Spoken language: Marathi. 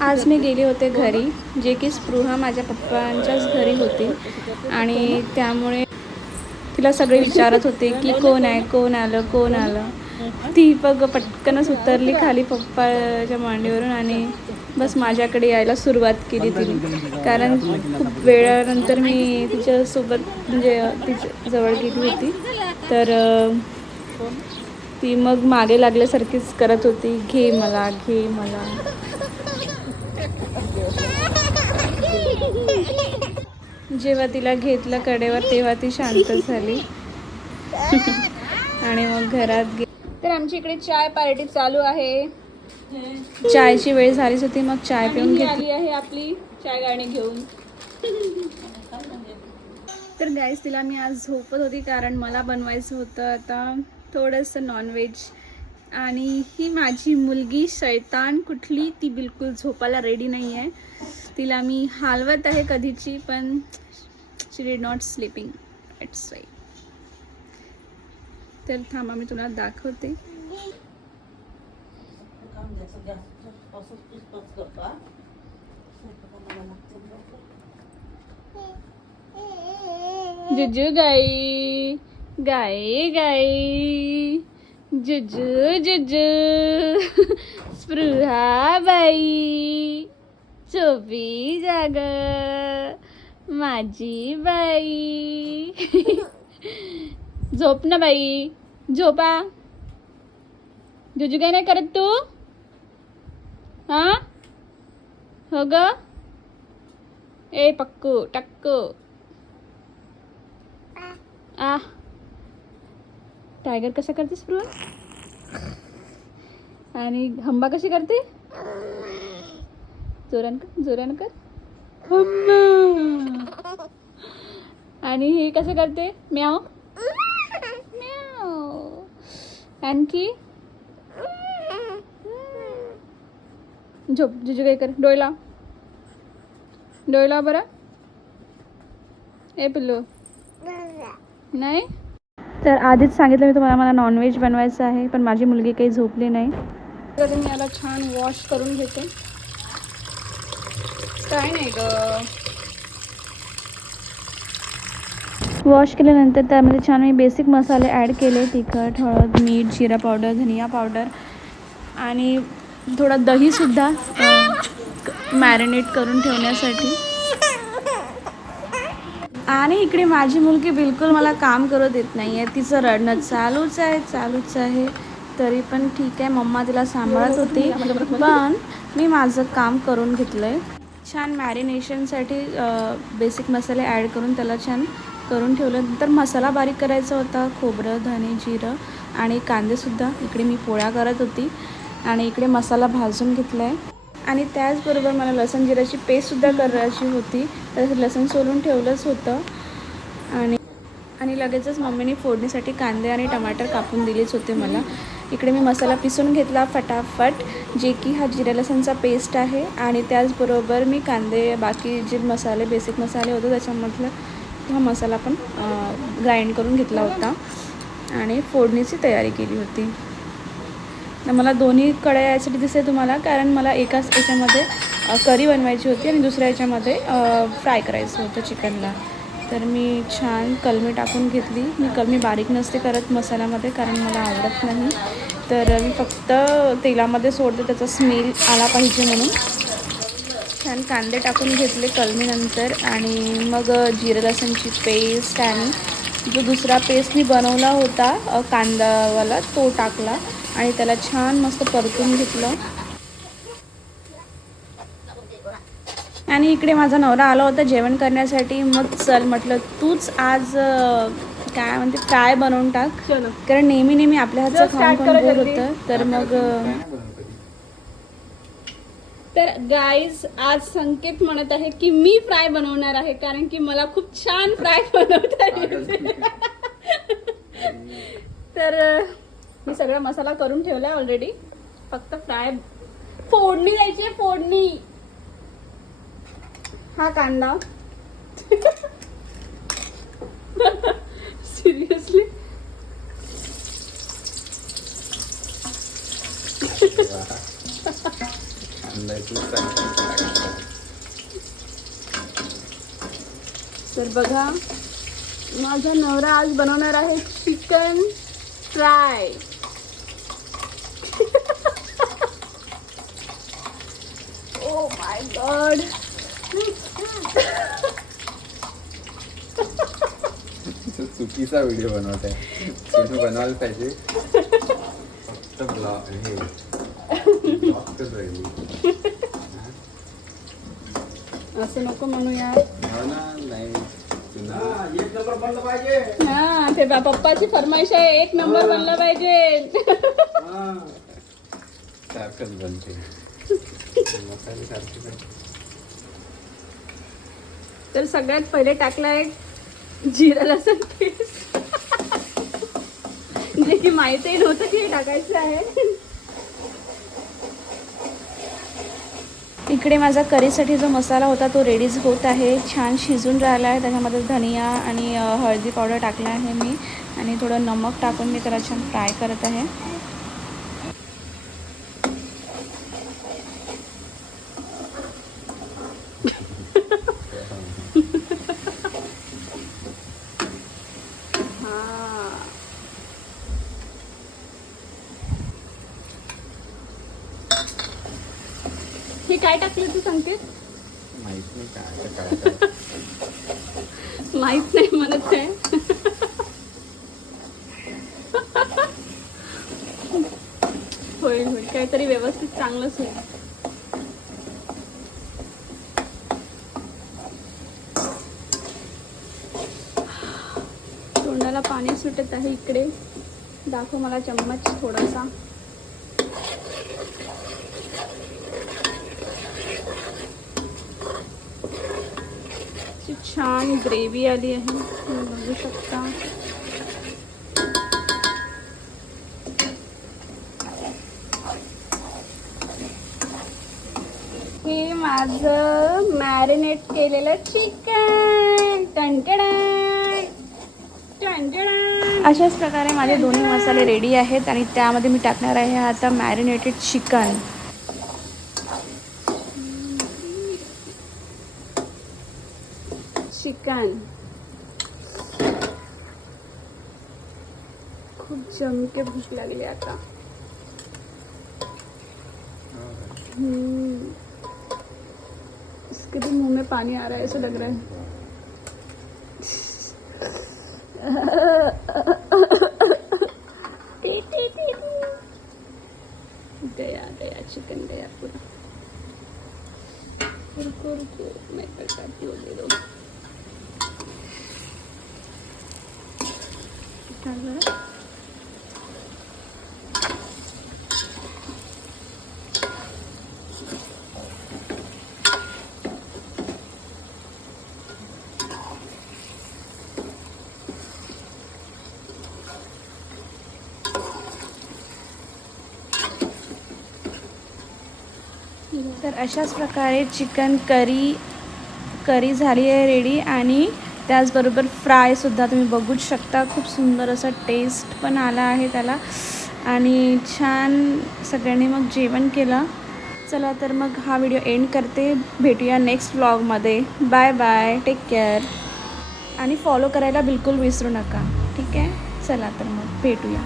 आज मी गेले होते घरी, जे की स्पृहा माझ्या पप्पांच्याच घरी होती आणि त्यामुळे तिला सगळे विचारत होते की कोण आहे, कोण आलं, कोण आलं. ती बघ पटकनच उतरली खाली पप्पाच्या मांडीवरून आणि बस माझ्याकडे यायला सुरुवात केली तिने. कारण खूप वेळानंतर मी तिच्यासोबत म्हणजे तिच्या जवळ गेली होती. तर ती मग मागे लागल्यासारखीच करत होती, घे मला, घे मला. जेव्हा तिला घेतलं कडेवर तेव्हा ती शांत झाली. आणि मग घरात तर आमची इकडे चाय पार्टी चालू आहे. चायची वेळ झालीच होती, मग चाय पिऊन घेतली आहे आपली चाय गाणी घेऊन. तर गाईस तिला मी आज झोपत होती कारण मला बनवायचं होतं आता थोडंसं नॉनव्हेज. आणि ही माझी मुलगी शैतान कुठली, ती बिलकुल झोपायला रेडी नाही आहे. तिला मी हलवत आहे कधीची, पण she did not sleeping. It's right. तर थांबा मी तुला दाखवते. जुजू गाई, गाई गाई, जुजू जुजू, स्पृहा बाई, चोपी जाग माझी बाई. झोप ना बाई, झोपा. जुजू काय नाही करत तू? हा हो ग. ए पक्कू टक्कू. आ टायगर कसं करते स्पृहा? आणि हंबा कशी करते? जोरान कर, जोरान कर. हंबा. आणि हे कसं करते? म्याव म्याव. आणखी झोप. जुजू काय कर? डोळा, डोळा बरं. ए पिल्लू नाही. तर आधीच सांगितलं मी तुम्हाला मला नॉनव्हेज बनवायचं आहे, पण माझी मुलगी काही झोपली नाही. तर मी याला छान वॉश करून घेते. काय नाही ग. वॉश केल्यानंतर त्यामध्ये छान मी बेसिक मसाले ॲड केले. तिखट, हळद, मीठ, जिरा पावडर, धनिया पावडर आणि थोडा दहीसुद्धा मॅरिनेट करून ठेवण्यासाठी. आणि इकडे माझी मुलगी बिलकुल मला काम करू देत नाही आहे. तिचं रडणं चालूच आहे, चालूच आहे. तरी पण ठीक आहे, मम्मा तिला सांभाळत होती, पण मी माझं काम करून घेतलं आहे. छान मॅरिनेशनसाठी बेसिक मसाले ॲड करून त्याला छान करून ठेवलं. नंतर मसाला बारीक करायचा होता. खोबरं, धने, जिरं आणि कांदेसुद्धा इकडे मी पोळ्या करत होती आणि इकडे मसाला भाजून घेतला आहे. आणि त्याचबरोबर मला लसूण जिऱ्याची पेस्टसुद्धा करायची होती, तर लसूण सोलून ठेवलंच होतं. आणि लगेचच मम्मीने फोडणीसाठी कांदे आणि टमाटर कापून दिलेच होते मला. इकडे मी मसाला पिसून घेतला फटाफट, जे की हा जिरा लसूणचा पेस्ट आहे. आणि त्याचबरोबर मी कांदे, बाकी जे मसाले, बेसिक मसाले होते त्याच्यामधलं हा मसाला पण ग्राइंड करून घेतला होता आणि फोडणीची तयारी केली होती. तर मला दोन्ही कढया यासाठी दिसते तुम्हाला, कारण मला एकाच याच्यामध्ये करी बनवायची होती आणि दुसऱ्या याच्यामध्ये फ्राय करायचं होतं चिकनला. तर मी छान कलमी टाकून घेतली. मी कलमी बारीक नसते करत मसाल्यामध्ये, कारण मला आवडत नाही. तर मी फक्त तेलामध्ये सोडते, त्याचा स्मेल आला पाहिजे म्हणून. छान कांदे टाकून घेतले कलमीनंतर आणि मग जिरं लसूणची पेस्ट आणि जो दुसरा पेस्ट मी बनवला होता कांदावाला तो टाकला आणि त्याला छान मस्त परतून घेतलं. आणि इकडे माझा नवरा आला होता जेवण करण्यासाठी. मग चल म्हटलं तूच आज काय म्हणते फ्राय बनवून टाक, कारण नेहमी नेहमी आपल्या हातचं खाऊन खाऊन बोर होतं. तर मग तर गाईज आज संकेत म्हणत आहे की मी फ्राय बनवणार आहे, कारण की मला खूप छान फ्राय बनवता येते. तर मी सगळा मसाला करून ठेवलाय ऑलरेडी, फक्त फ्राय फोडणी द्यायची आहे. फोडणी हा कांदा सिरियसली बनवलंय तू सांग. तर बघा, माझा नवरा आज बनवणार आहे chicken fry. Oh my God. चुकीचा व्हिडिओ बनवत आहे. तुम्ही बनवायला पाहिजे. फक्त ब्लॉग हे ब्लॉगच राहिली. असं नको म्हणू यार. हो ना, नाही तुला एक नंबर बनलं पाहिजे. हा, ते पप्पाची फरमाईश आहे, एक नंबर बनला पाहिजे. सारखंच बनते मसाले सारखे. तर सगळ्यात पहिले टाकलाय जिरा लसूण पेस्ट, जे की माहितही नव्हतं की हे टाकायचं आहे. इकडे माझा करीसाठी जो मसाला होता तो रेडीच होत आहे. छान शिजून राहिला आहे. त्याच्यामध्ये धनिया आणि हळदी पावडर टाकला आहे मी, आणि थोडं नमक टाकून मी त्याला छान फ्राय करत आहे. हे काय टाकलं तू सांगते? माहित नाही काय. माहित नाही म्हणत आहे. होईल होईल, काहीतरी व्यवस्थित चांगलंच होईल. तोंडाला पाणी सुटत आहे. इकडे दाखव मला चम्मच थोडासा. छान ग्रेव्ही आली आहे, तुम्ही बघू शकता. हे माझं मॅरिनेट केलेलं चिकन. अशाच प्रकारे माझे दोन्ही मसाले रेडी आहेत, आणि त्यामध्ये मी टाकणार आहे आता मॅरिनेटेड चिकन. खूप जमके भूक लागली आता. इसके भी मुंह में पानी आ रहा है, ऐसा लग रहा है. गया गया चिकन गया पूरा. रुको मैं करती हूँ, दे दो. तर अशाच प्रकारे चिकन करी झाली आहे रेडी, आणि त्याचबरोबर फ्रायसुद्धा तुम्ही बघूच शकता. खूप सुंदर असा टेस्ट पण आला आहे त्याला, आणि छान सगळ्यांनी मग जेवण केलं. चला तर मग हा व्हिडिओ एंड करते. भेटूया नेक्स्ट व्लॉगमध्ये. बाय बाय, टेक केअर, आणि फॉलो करायला बिलकुल विसरू नका. ठीक आहे, चला तर मग भेटूया.